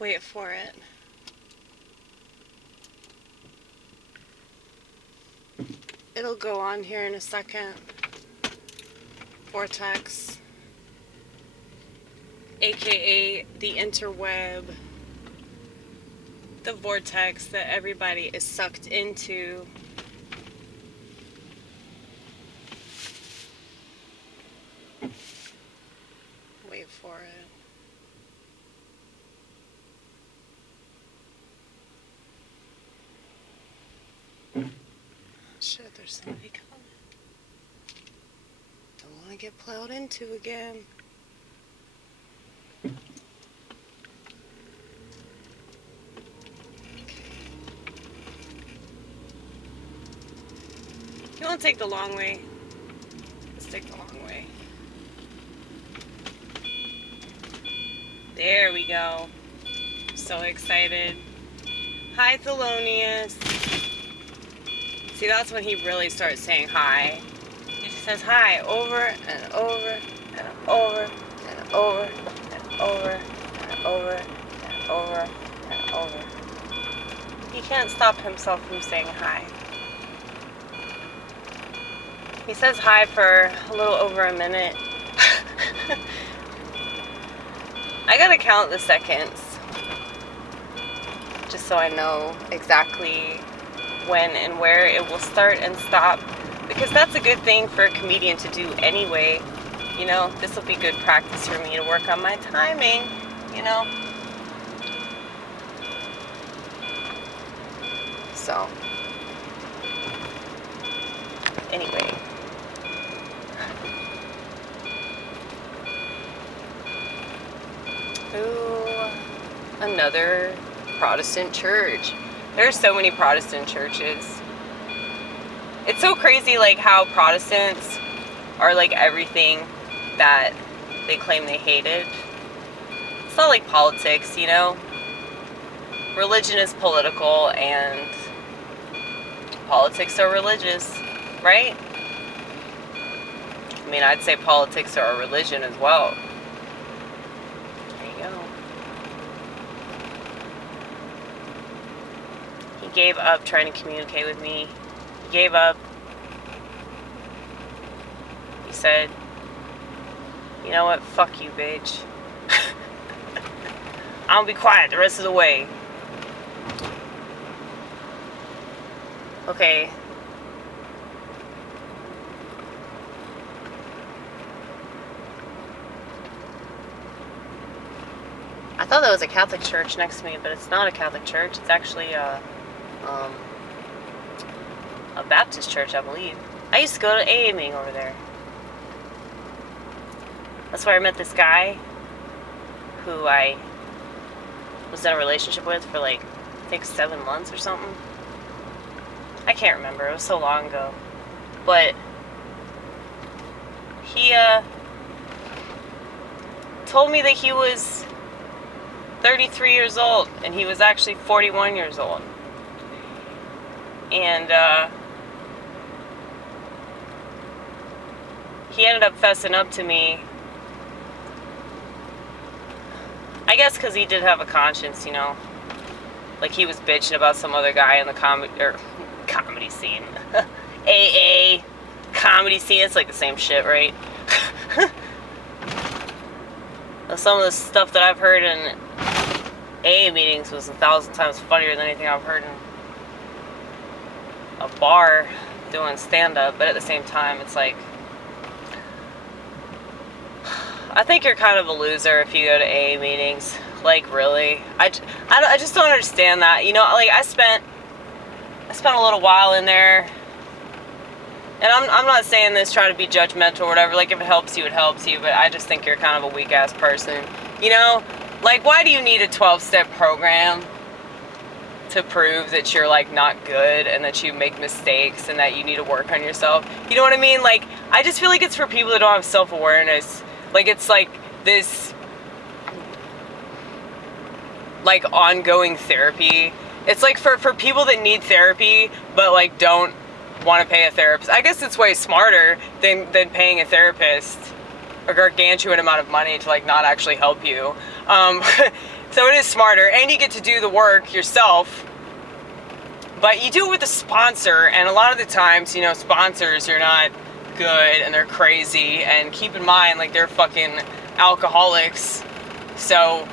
Wait for it. It'll go on here in a second. Vortex, aka the interweb, the vortex that everybody is sucked into. Wait for it. Shit, there's somebody coming. Don't want to get plowed into again. You want to take the long way? Let's take the long way. There we go. So excited. Hi, Thelonious. See, that's when he really starts saying hi. He just says hi over and over and over and over and over and over and over and over. He can't stop himself from saying hi. He says hi for a little over a minute. I gotta count the seconds just so I know exactly when and where it will start and stop, because that's a good thing for a comedian to do anyway. You know, this will be good practice for me to work on my timing, you know. So anyway, ooh, another Protestant church. There are so many Protestant churches. It's so crazy, like, how Protestants are like everything that they claim they hated. It's not like politics, you know. Religion is political and politics are religious, right? I mean, I'd say politics are a religion as well. There you go. He gave up trying to communicate with me. He gave up. He said, you know what, fuck you, bitch. I'll be quiet the rest of the way. Okay. I thought that was a Catholic church next to me, but it's not a Catholic church. It's actually a Baptist church, I believe. I used to go to AA meeting over there. That's where I met this guy who I was in a relationship with for like, I think 7 months or something. I can't remember. It was so long ago. But he told me that he was 33 years old and he was actually 41 years old. And he ended up fessing up to me. I guess because he did have a conscience, you know. Like, he was bitching about some other guy in the comedy scene. AA, comedy scene, it's like the same shit, right? Some of the stuff that I've heard in AA meetings was 1,000 times funnier than anything I've heard in a bar doing stand-up, but at the same time, it's like, I think you're kind of a loser if you go to AA meetings. Like, really. I just don't understand that. You know, like, I spent a little while in there, and I'm not saying this trying to be judgmental or whatever. Like, if it helps you, it helps you, but I just think you're kind of a weak-ass person. You know? Like, why do you need a 12-step program to prove that you're, like, not good and that you make mistakes and that you need to work on yourself? You know what I mean? Like, I just feel like it's for people that don't have self-awareness. Like, it's like this, like, ongoing therapy. It's like for people that need therapy but, like, don't want to pay a therapist. I guess it's way smarter than paying a therapist a gargantuan amount of money to, like, not actually help you. So it is smarter, and you get to do the work yourself. But you do it with a sponsor, and a lot of the times, you know, sponsors are not good, and they're crazy, and keep in mind, like, they're fucking alcoholics. So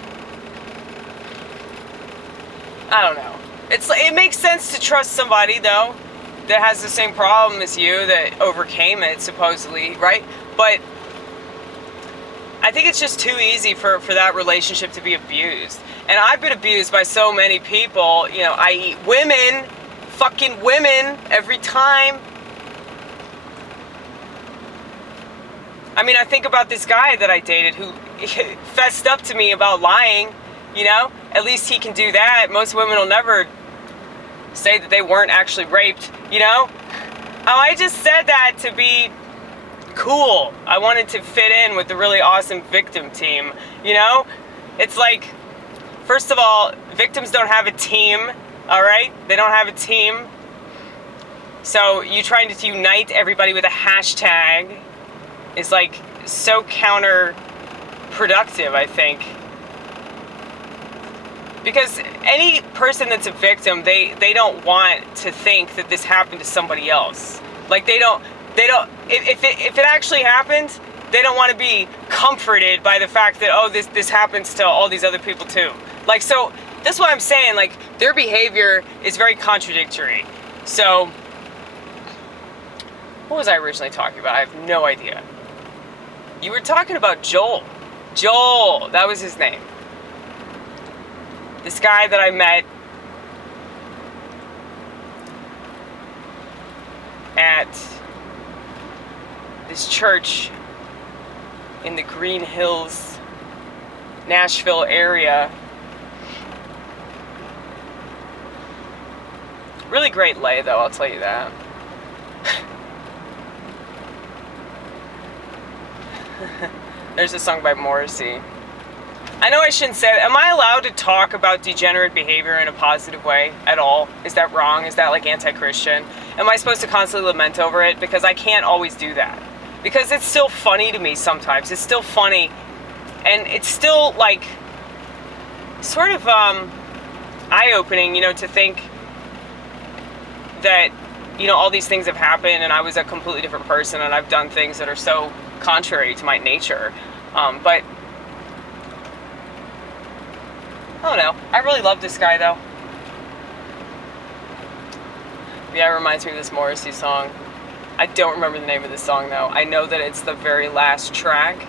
I don't know. It makes sense to trust somebody, though, that has the same problem as you, that overcame it, supposedly, right? But I think it's just too easy for that relationship to be abused. And I've been abused by so many people, you know, i.e. women, fucking women, every time. I mean, I think about this guy that I dated who fessed up to me about lying, you know? At least he can do that. Most women will never say that they weren't actually raped, you know? I just said that to be cool. I wanted to fit in with the really awesome victim team, you know? It's like, first of all, victims don't have a team, all right? They don't have a team. So you trying to unite everybody with a hashtag is like so counterproductive, I think. Because any person that's a victim, they don't want to think that this happened to somebody else. Like they don't, if it actually happened, they don't want to be comforted by the fact that, oh, this happens to all these other people too. Like, so that's what I'm saying, like, their behavior is very contradictory. So, what was I originally talking about? I have no idea. You were talking about Joel. Joel, that was his name. This guy that I met at this church in the Green Hills, Nashville area. Really great lay, though, I'll tell you that. There's a song by Morrissey. I know I shouldn't say that. Am I allowed to talk about degenerate behavior in a positive way at all? Is that wrong? Is that like anti-Christian? Am I supposed to constantly lament over it? Because I can't always do that. Because it's still funny to me sometimes. It's still funny. And it's still like sort of eye-opening, you know, to think that, you know, all these things have happened and I was a completely different person and I've done things that are so contrary to my nature. But I don't know. I really love this guy, though. Yeah, it reminds me of this Morrissey song. I don't remember the name of the song, though. I know that it's the very last track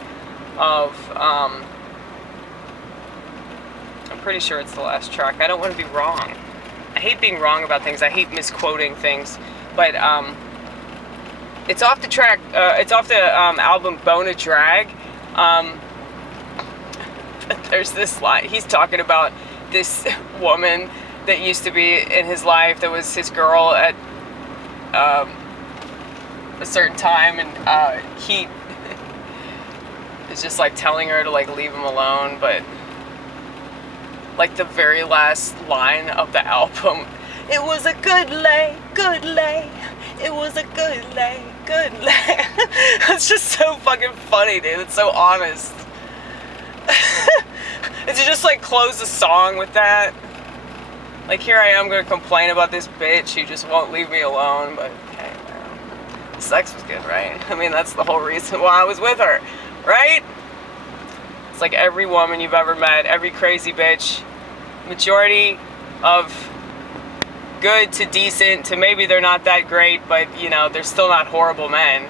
of, I'm pretty sure it's the last track. I don't want to be wrong. I hate being wrong about things. I hate misquoting things. But, it's off the track, it's off the album Bone a Drag. There's this line. He's talking about this woman that used to be in his life that was his girl at a certain time, and he is just like telling her to like leave him alone, but like the very last line of the album, it was a good lay, good lay. It was a good lay, good lay. It's just so fucking funny, dude. It's so honest. And to just like close the song with that. Like, here I am gonna complain about this bitch who just won't leave me alone, but okay, man. The sex was good, right? I mean, that's the whole reason why I was with her, right? It's like every woman you've ever met, every crazy bitch, majority of good to decent to maybe they're not that great, but you know, they're still not horrible men.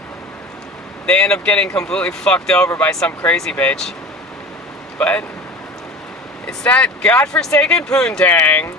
They end up getting completely fucked over by some crazy bitch. But it's that godforsaken poontang.